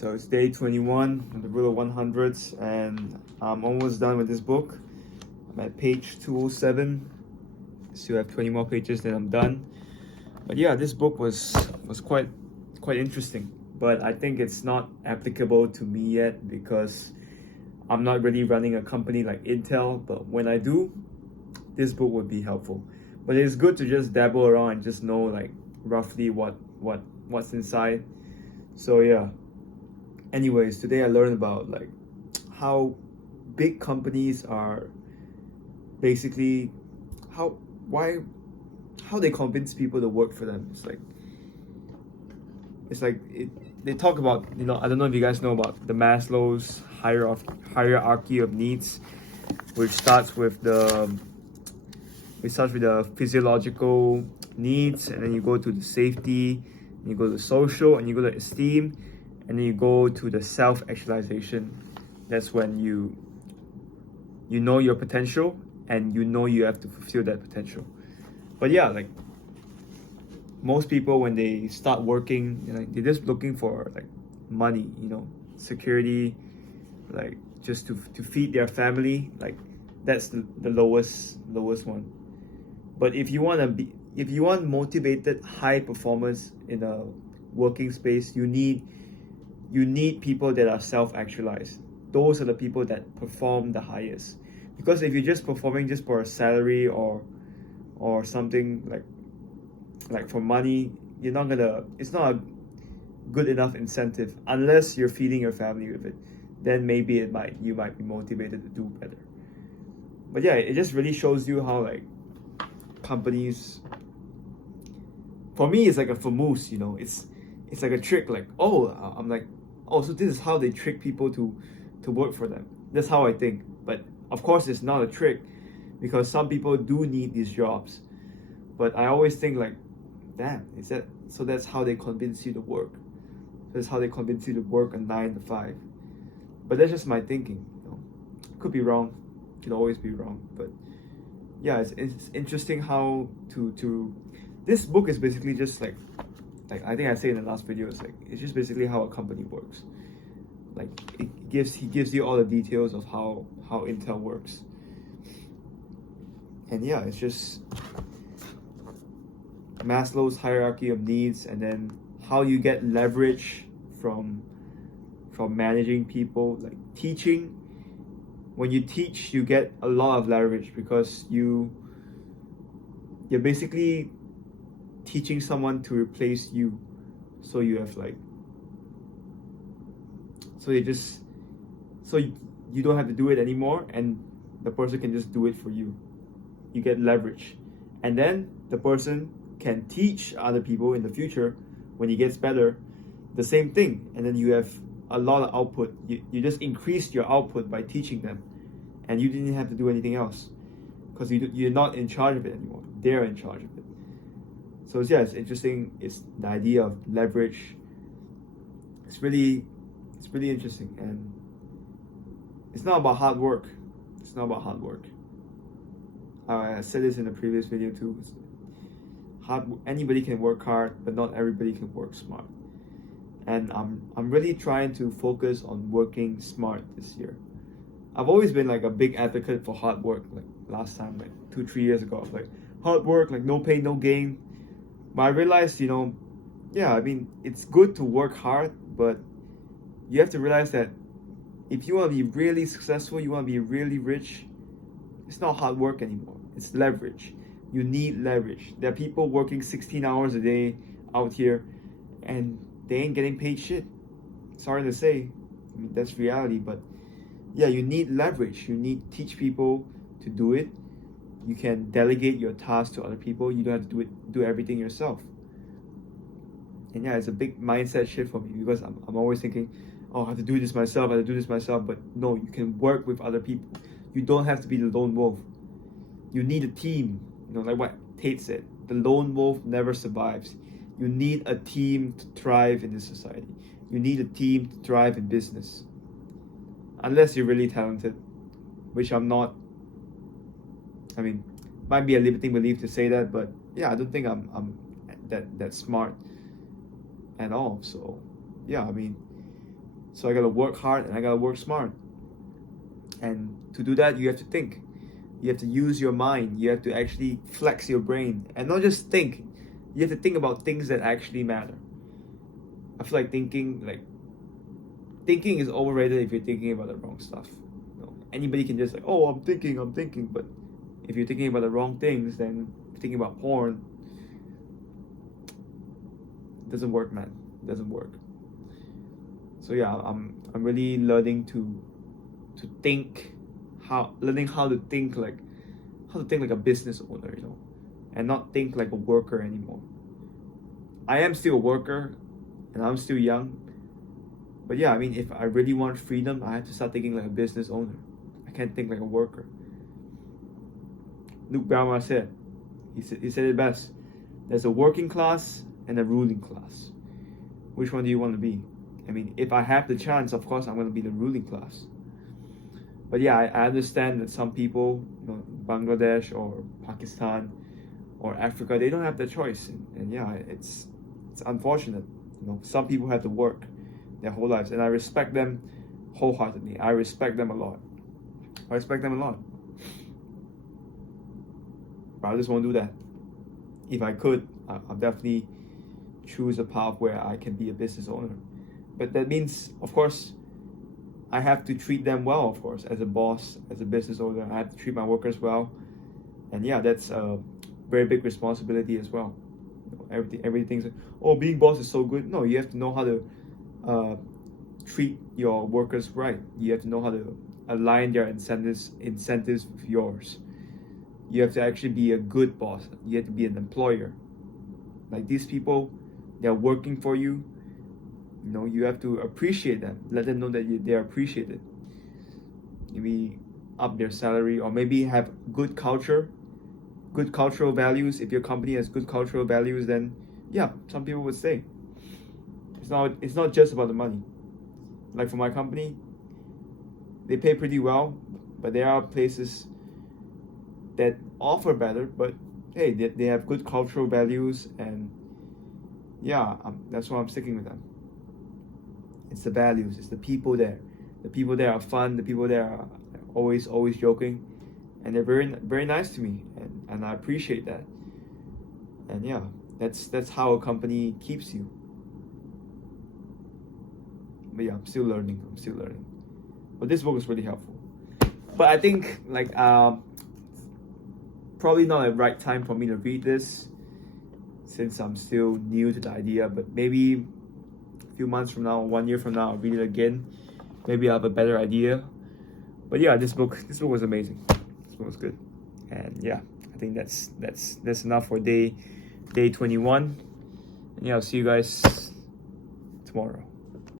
So it's day 21 on the Rule of 100s, and I'm almost done with this book. I'm at page 207. Still have 20 more pages, then I'm done. But yeah, this book was quite interesting. But I think it's not applicable to me yet because I'm not really running a company like Intel. But when I do, this book would be helpful. But it's good to just dabble around and just know like roughly what's inside. So yeah. Anyways, today I learned about like how big companies are basically how they convince people to work for them. They talk about, I don't know if you guys know about the Maslow's hierarchy of needs, which starts with the physiological needs, and then you go to the safety, and you go to the social, and you go to esteem, and then you go to the self-actualization. That's when you know your potential and you know you have to fulfill that potential. But yeah, like most people when they start working, they're just looking for like money, security, like just to feed their family. Like that's the lowest one. But if you want motivated high performance in a working space, you need people that are self-actualized. Those are the people that perform the highest. Because if you're just performing just for a salary or something like for money, it's not a good enough incentive unless you're feeding your family with it. Then maybe you might be motivated to do better. But yeah, it just really shows you how like companies, for me, it's like a famous, it's like a trick. Like, I'm like, so this is how they trick people to work for them. That's how I think. But of course, it's not a trick because some people do need these jobs. But I always think like, damn, so that's how they convince you to work. That's how they convince you to work a 9 to 5. But that's just my thinking. Could be wrong. Could always be wrong. But yeah, it's interesting how to this book is basically just like I think I said in the last video, it's just basically how a company works. Like he gives you all the details of how Intel works. And yeah, it's just Maslow's hierarchy of needs, and then how you get leverage from managing people. Like teaching, when you teach, you get a lot of leverage because you're basically teaching someone to replace you. So you have you don't have to do it anymore, and the person can just do it for you. You get leverage, and then the person can teach other people in the future when he gets better the same thing, and then you have a lot of output. You just increased your output by teaching them, and you didn't have to do anything else because you're not in charge of it anymore. They're in charge of it. So yeah, it's interesting. It's the idea of leverage. It's really interesting, and it's not about hard work. It's not about hard work. I said this in the previous video too. Anybody can work hard, but not everybody can work smart. And I'm really trying to focus on working smart this year. I've always been like a big advocate for hard work. Like last time, like 2-3 years ago, I was like, hard work, like no pain, no gain. But I realized, it's good to work hard, but you have to realize that if you want to be really successful, you want to be really rich, it's not hard work anymore. It's leverage. You need leverage. There are people working 16 hours a day out here, and they ain't getting paid shit. Sorry to say. That's reality, but yeah, you need leverage. You need to teach people to do it. You can delegate your tasks to other people. You don't have to do everything yourself. And yeah, it's a big mindset shift for me because I'm always thinking, I have to do this myself, but no, you can work with other people. You don't have to be the lone wolf. You need a team. Like what Tate said, the lone wolf never survives. You need a team to thrive in this society. You need a team to thrive in business. Unless you're really talented, which I'm not. Might be a limiting belief to say that, but yeah, I don't think I'm that smart at all. So yeah, So I gotta work hard and I gotta work smart. And to do that, you have to think. You have to use your mind. You have to actually flex your brain. And not just think. You have to think about things that actually matter. I feel like thinking is overrated if you're thinking about the wrong stuff. Anybody can just oh, I'm thinking. But if you're thinking about the wrong things, then thinking about porn, it doesn't work, man. It doesn't work. So yeah, I'm really learning to think how to think like a business owner, and not think like a worker anymore. I am still a worker and I'm still young. But yeah, I mean, if I really want freedom, I have to start thinking like a business owner. I can't think like a worker. Luke Baumer said, he said it best. There's a working class and a ruling class. Which one do you want to be? I mean, if I have the chance, of course, I'm going to be the ruling class. But yeah, I understand that some people, Bangladesh or Pakistan or Africa, they don't have the choice. And yeah, it's unfortunate. Some people have to work their whole lives, and I respect them wholeheartedly. I respect them a lot. But I just won't do that. If I could, I'll definitely choose a path where I can be a business owner. But that means, of course, I have to treat them well, of course, as a boss, as a business owner. I have to treat my workers well. And yeah, that's a very big responsibility as well. Everything's being boss is so good. No, you have to know how to treat your workers right. You have to know how to align their incentives with yours. You have to actually be a good boss. You have to be an employer. Like these people, they're working for you. You have to appreciate them. Let them know that they're appreciated. Maybe up their salary, or maybe have good culture, good cultural values. If your company has good cultural values, then yeah, some people would stay. It's not just about the money. Like for my company, they pay pretty well, but there are places that offer better, but hey, they have good cultural values, and yeah, that's why I'm sticking with them. It's the values, it's the people there. The people there are fun, the people there are always joking, and they're very, very nice to me, and I appreciate that. And yeah, that's how a company keeps you. But yeah, I'm still learning. But this book is really helpful. But I think probably not the right time for me to read this, since I'm still new to the idea. But maybe a few months from now, 1 year from now, I'll read it again. Maybe I'll have a better idea. But yeah, this book was amazing. This book was good. And yeah, I think that's enough for day 21. And yeah, I'll see you guys tomorrow.